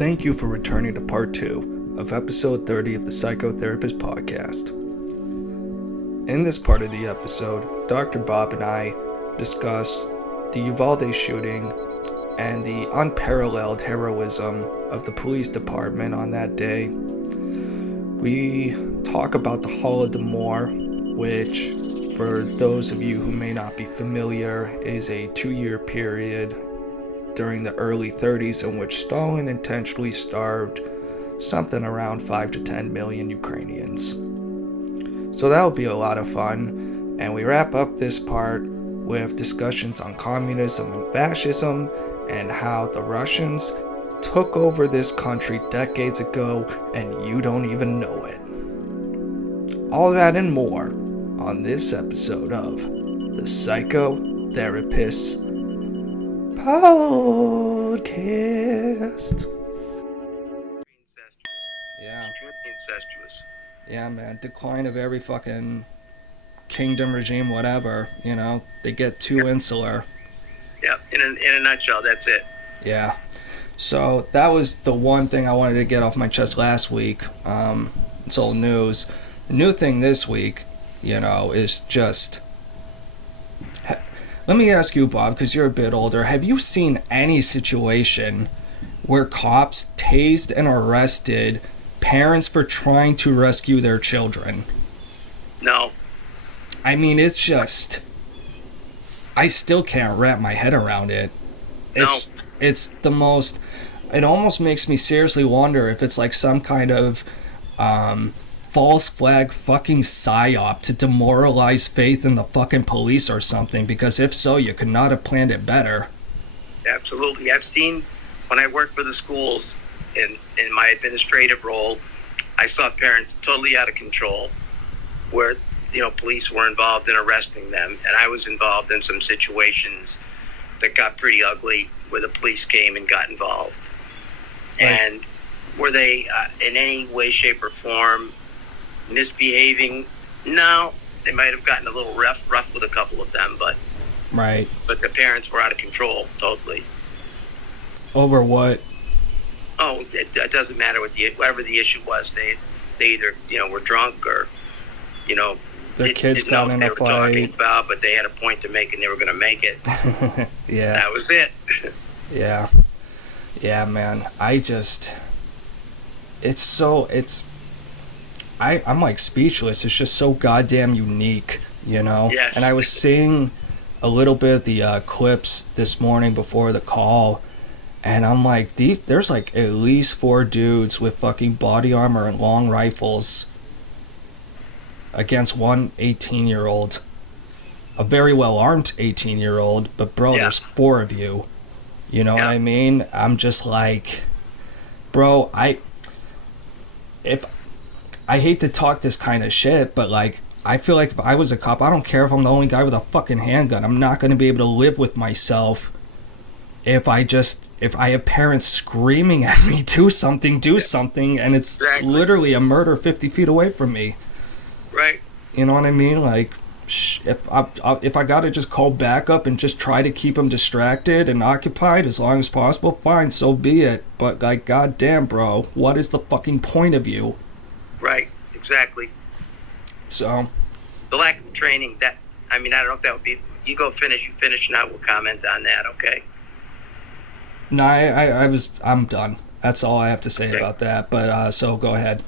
Thank you for returning to part 2 of episode 30 of the Psychotherapist Podcast. In this part of the episode, Dr. Bob and I discuss the Uvalde shooting and the unparalleled heroism of the police department on that day. We talk about the Holodomor, which, for those of you who may not be familiar, is a 2-year period during the early 30s in which Stalin intentionally starved something around 5 to 10 million Ukrainians. So that'll be a lot of fun, and we wrap up this part with discussions on communism and fascism and how the Russians took over this country decades ago and you don't even know it. All that and more on this episode of the Psychotherapist Podcast. Yeah. Incestuous. Yeah, man. Decline of every fucking kingdom, regime, whatever. You know, they get too insular. Yeah, in a nutshell, that's it. Yeah. So that was the one thing I wanted to get off my chest last week. It's old news. The new thing this week, is just... Let me ask you, Bob, because you're a bit older. Have you seen any situation where cops tased and arrested parents for trying to rescue their children? No. I mean, it's just... I still can't wrap my head around it. It's the most... It almost makes me seriously wonder if it's like some kind of false flag fucking psyop to demoralize faith in the fucking police or something, because if so, you could not have planned it better. Absolutely. I've seen, when I worked for the schools in my administrative role, I saw parents totally out of control where, police were involved in arresting them, and I was involved in some situations that got pretty ugly where the police came and got involved. Right. And were they in any way, shape, or form misbehaving? No, they might have gotten a little rough with a couple of them, but right. But the parents were out of control totally. Over what? Oh, it doesn't matter whatever the issue was. They either were drunk or their kids got in a fight. They were talking about, but they had a point to make and they were going to make it. Yeah, that was it. Yeah, man. I'm like speechless. It's just so goddamn unique, Yes. And I was seeing a little bit of the clips this morning before the call, and I'm like, there's like at least 4 dudes with fucking body armor and long rifles against one 18-year-old, a very well armed 18-year-old. But bro, There's 4 of you. You know what I mean? I'm just like, bro, I hate to talk this kind of shit, but like, I feel like if I was a cop, I don't care if I'm the only guy with a fucking handgun, I'm not going to be able to live with myself if I have parents screaming at me, do something, and it's literally a murder 50 feet away from me. Right. You know what I mean? Like, if I got to just call backup and just try to keep them distracted and occupied as long as possible, fine, so be it. But like, goddamn, bro, what is the fucking point of you? Right, exactly. So, the lack of training, I don't know if that would be, you finish, and I will comment on that, okay? No, I'm done. That's all I have to say about that, but, so go ahead.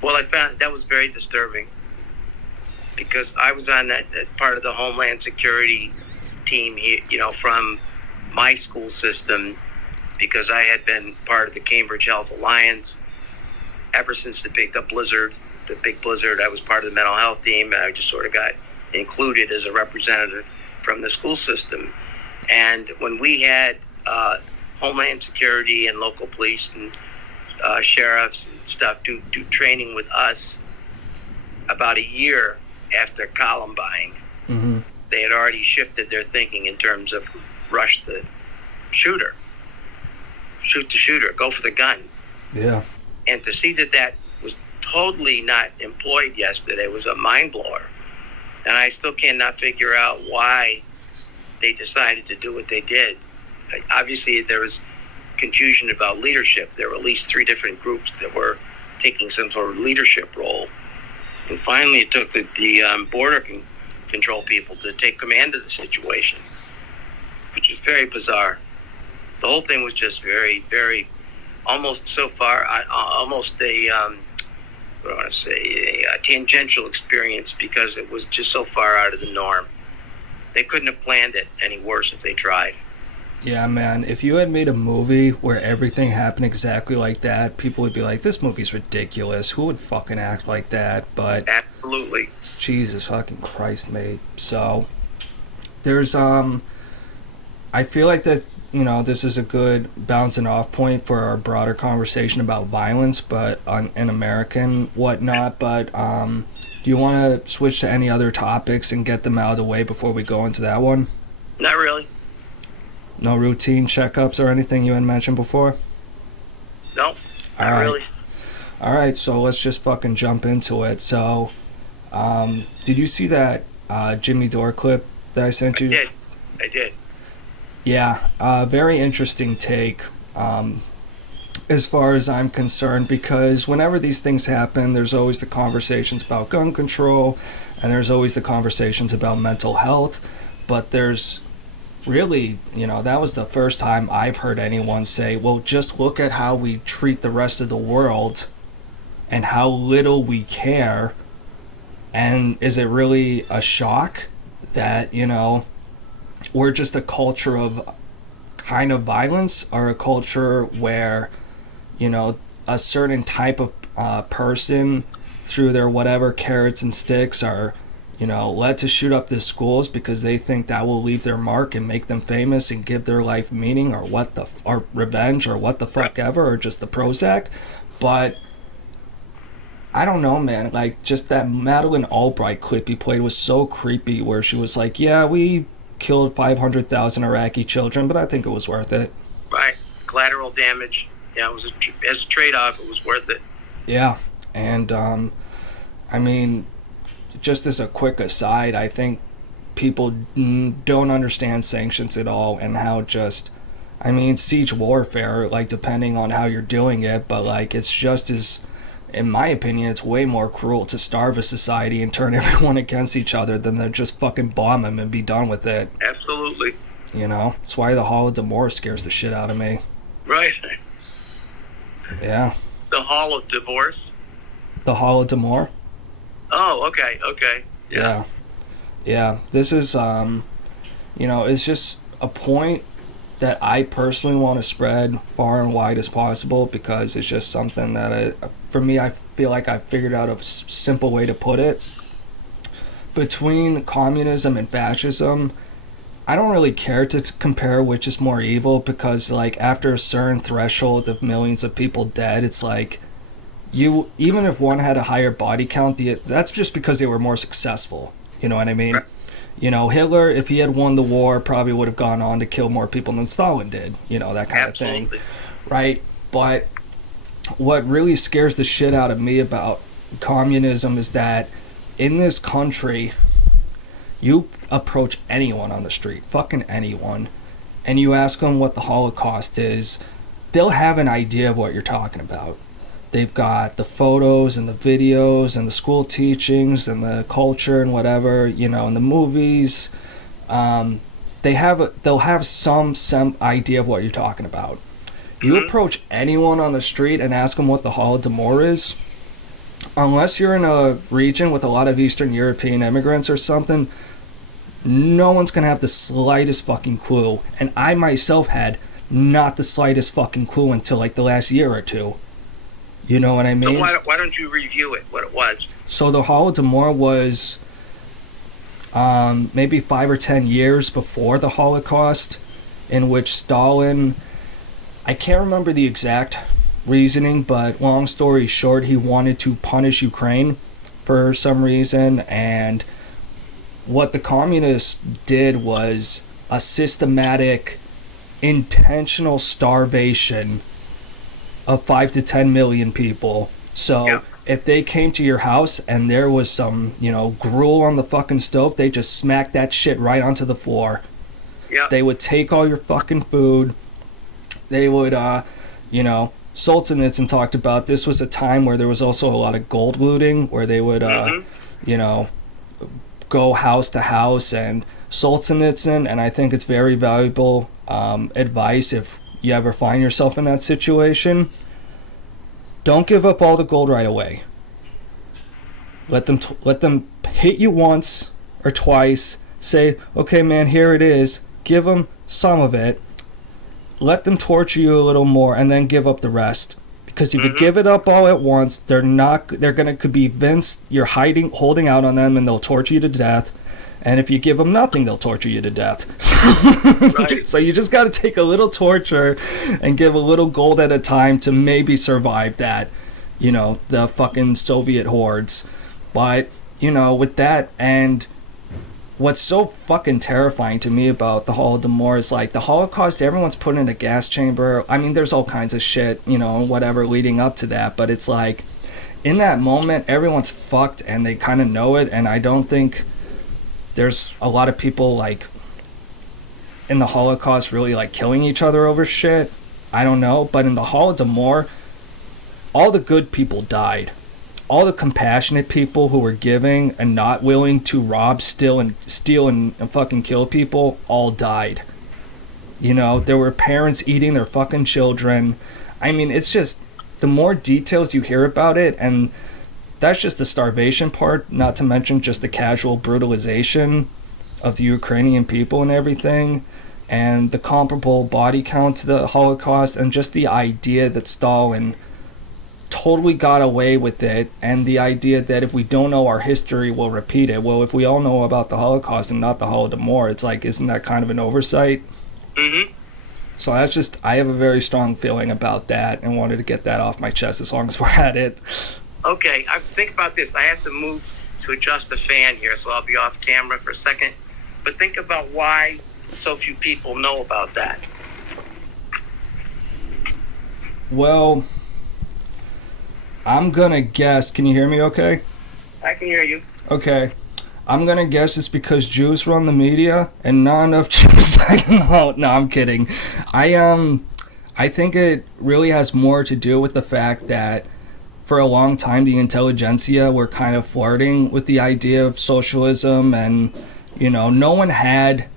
Well, I found that was very disturbing, because I was on that part of the Homeland Security team, from my school system, because I had been part of the Cambridge Health Alliance ever since the big blizzard. I was part of the mental health team, and I just sort of got included as a representative from the school system. And when we had Homeland Security and local police and sheriffs and stuff do training with us about a year after Columbine, mm-hmm. They had already shifted their thinking in terms of rush the shooter, shoot the shooter, go for the gun. Yeah. And to see that was totally not employed yesterday was a mind blower. And I still cannot figure out why they decided to do what they did. Obviously, there was confusion about leadership. There were at least 3 different groups that were taking some sort of leadership role. And finally, it took the border control people to take command of the situation, which was very bizarre. The whole thing was just very, very, almost so far, almost a, what do I want to say, a tangential experience, because it was just so far out of the norm. They couldn't have planned it any worse if they tried. Yeah, man, if you had made a movie where everything happened exactly like that, people would be like, this movie's ridiculous. Who would fucking act like that? But absolutely. Jesus fucking Christ, mate. So there's I feel like that, you know, this is a good bouncing off point for our broader conversation about violence, but in America and whatnot. But do you want to switch to any other topics and get them out of the way before we go into that one? Not really. No routine checkups or anything you had mentioned before? No, not really. All right, so let's just fucking jump into it. So, did you see that Jimmy Dore clip that I sent you? I did. Yeah, very interesting take, as far as I'm concerned, because whenever these things happen, there's always the conversations about gun control, and there's always the conversations about mental health, but there's really, you know, that was the first time I've heard anyone say, well, just look at how we treat the rest of the world and how little we care. And is it really a shock that, you know, we're just a culture of kind of violence, or a culture where, you know, a certain type of person, through their whatever carrots and sticks, are, you know, led to shoot up the schools because they think that will leave their mark and make them famous and give their life meaning, or or revenge, or what the fuck ever, or just the Prozac. But I don't know, man. Like, just that Madeleine Albright clip he played was so creepy, where she was like, yeah, we killed 500,000 Iraqi children, but I think it was worth it. Right. Collateral damage. Yeah, it was as a trade-off, it was worth it. Yeah. And, I mean, just as a quick aside, I think people don't understand sanctions at all, and how just, I mean, siege warfare, like, depending on how you're doing it, but, like, it's just as, in my opinion, it's way more cruel to starve a society and turn everyone against each other than to just fucking bomb them and be done with it. Absolutely. You know? That's why the Holodomor scares the shit out of me. Right. Yeah. The Hall of Divorce? The Holodomor? Oh, okay. Yeah. This is, you know, it's just a point that I personally want to spread far and wide as possible, because it's just something that, for me, I feel like I figured out a simple way to put it. Between communism and fascism, I don't really care to compare which is more evil, because, like, after a certain threshold of millions of people dead, it's like, even if one had a higher body count, that's just because they were more successful. You know what I mean? Right. You know, Hitler, if he had won the war, probably would have gone on to kill more people than Stalin did. You know, that kind of thing. Right? But what really scares the shit out of me about communism is that in this country, you approach anyone on the street, fucking anyone, and you ask them what the Holocaust is, they'll have an idea of what you're talking about. They've got the photos and the videos and the school teachings and the culture and whatever, you know, and the movies. They'll have some idea of what you're talking about. You approach anyone on the street and ask them what the Holodomor is, unless you're in a region with a lot of Eastern European immigrants or something, no one's gonna have the slightest fucking clue. And I myself had not the slightest fucking clue until like the last year or two. You know what I mean? So why don't you review it, what it was? So the Holodomor was maybe 5 or 10 years before the Holocaust, in which Stalin, I can't remember the exact reasoning, but long story short, he wanted to punish Ukraine for some reason, and what the communists did was a systematic, intentional starvation of 5 to 10 million people. So if they came to your house and there was some, you know, gruel on the fucking stove, they just smacked that shit right onto the floor. Yeah. They would take all your fucking food, they would, Solzhenitsyn talked about this was a time where there was also a lot of gold looting, where they would, go house to house. And Solzhenitsyn, and I think it's very valuable advice if you ever find yourself in that situation, don't give up all the gold right away. Let them hit you once or twice. Say, okay, man, here it is. Give them some of it. Let them torture you a little more, and then give up the rest. Because if you give it up all at once, they're gonna be convinced you're holding out on them, and they'll torture you to death. And if you give them nothing, they'll torture you to death. Right. So you just got to take a little torture and give a little gold at a time to maybe survive that, the fucking Soviet hordes. But, with that, and what's so fucking terrifying to me about the Holodomor is, like, the Holocaust, everyone's put in a gas chamber. I mean, there's all kinds of shit, whatever leading up to that. But it's like, in that moment, everyone's fucked and they kind of know it. And I don't think there's a lot of people, like, in the Holocaust really, like, killing each other over shit. I don't know. But in the Holodomor, all the good people died. All the compassionate people who were giving and not willing to rob, steal and fucking kill people all died. There were parents eating their fucking children. I mean, it's just, the more details you hear about it, and that's just the starvation part, not to mention just the casual brutalization of the Ukrainian people and everything, and the comparable body count to the Holocaust, and just the idea that Stalin totally got away with it, and the idea that if we don't know our history, we'll repeat it. Well, if we all know about the Holocaust and not the Holodomor, it's like, isn't that kind of an oversight? So that's just, I have a very strong feeling about that, and wanted to get that off my chest as long as we're at it. Okay, think about this. I have to move to adjust the fan here, so I'll be off camera for a second. But think about why so few people know about that. Well, I'm gonna guess. Can you hear me okay? I can hear you. Okay. I'm gonna guess it's because Jews run the media and not enough Jews. No, I'm kidding. I think it really has more to do with the fact that for a long time the intelligentsia were kind of flirting with the idea of socialism, and no one had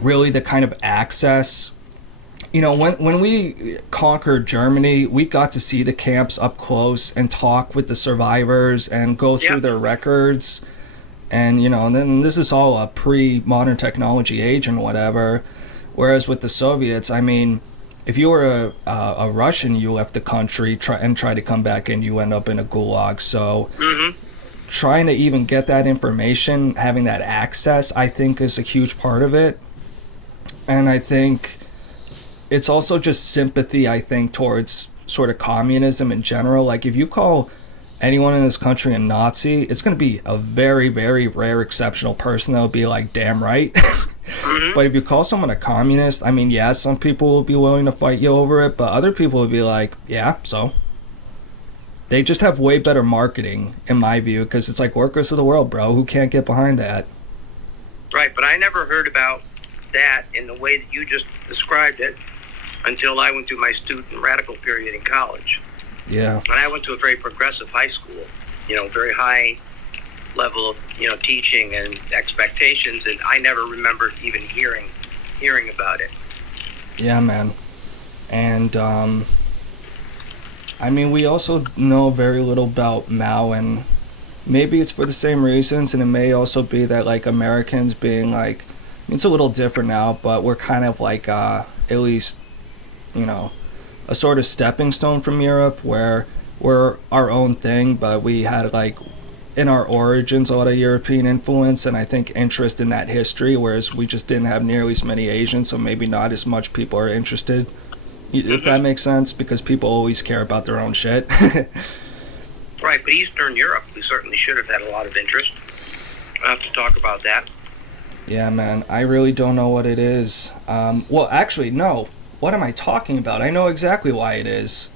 really the kind of access. When we conquered Germany, we got to see the camps up close and talk with the survivors and go through their records. And, and then this is all a pre-modern technology age and whatever. Whereas with the Soviets, I mean, if you were a Russian, you left the country try to come back and you end up in a gulag. So trying to even get that information, having that access, I think is a huge part of it. And I think it's also just sympathy, I think, towards sort of communism in general. Like, if you call anyone in this country a Nazi, it's going to be a very, very rare, exceptional person that will be like, damn right. But if you call someone a communist, I mean, yeah, some people will be willing to fight you over it, but other people will be like, yeah, so. They just have way better marketing, in my view, because it's like, workers of the world, bro. Who can't get behind that? Right, but I never heard about that in the way that you just described it until I went through my student radical period in college. Yeah. And I went to a very progressive high school, very high level of, teaching and expectations, and I never remember even hearing about it. Yeah, man. And, I mean, we also know very little about Mao, and maybe it's for the same reasons, and it may also be that, like, Americans being, like, it's a little different now, but we're kind of like, at least, a sort of stepping stone from Europe, where we're our own thing, but we had, like, in our origins a lot of European influence, and I think interest in that history, whereas we just didn't have nearly as many Asians, so maybe not as much people are interested, if that makes sense, because people always care about their own shit. Right, but Eastern Europe, we certainly should have had a lot of interest. I'll have to talk about that. Yeah, man, I really don't know what it is. Well, actually, no. What am I talking about? I know exactly why it is.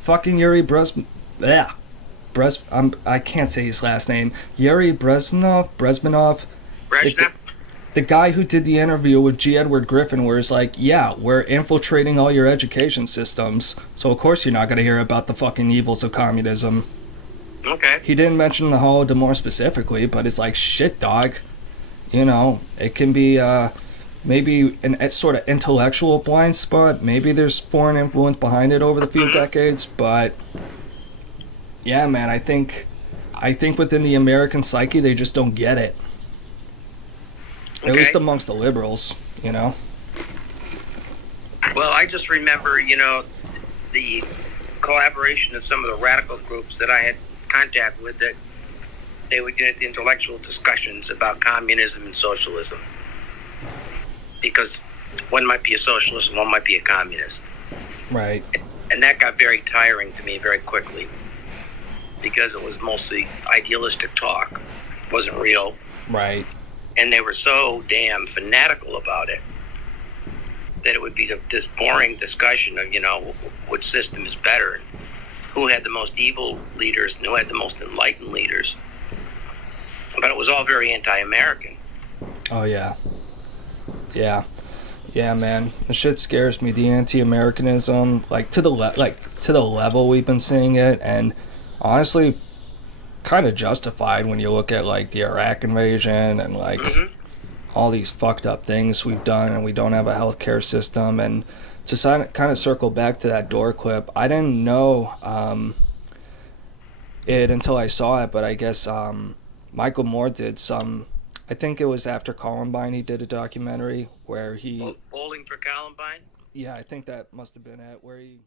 Fucking Yuri Bezmenov. I can't say his last name. Yuri Bezmenov. Brezhnev? the guy who did the interview with G. Edward Griffin, where it's like, yeah, we're infiltrating all your education systems, so of course you're not going to hear about the fucking evils of communism. Okay. He didn't mention the Holodomor specifically, but it's like, shit, dog. You know, it can be maybe a sort of intellectual blind spot. Maybe there's foreign influence behind it over the few decades, but yeah, man, I think within the American psyche, they just don't get it. Okay. At least amongst the liberals, you know. Well, I just remember, the collaboration of some of the radical groups that I had contact with, that they would get into intellectual discussions about communism and socialism. Because one might be a socialist and one might be a communist. Right. And that got very tiring to me very quickly, because it was mostly idealistic talk. It wasn't real. Right. And they were so damn fanatical about it that it would be this boring discussion of, what system is better, and who had the most evil leaders and who had the most enlightened leaders. But it was all very anti-American. Oh, yeah. Yeah. Yeah, man. The shit scares me. The anti-Americanism, to the level we've been seeing it, and honestly, kind of justified when you look at the Iraq invasion and all these fucked up things we've done, and we don't have a healthcare system. And to kind of circle back to that door clip, I didn't know it until I saw it, but I guess Michael Moore did some. I think it was after Columbine. He did a documentary where he Bowling for Columbine. Yeah, I think that must have been it, where he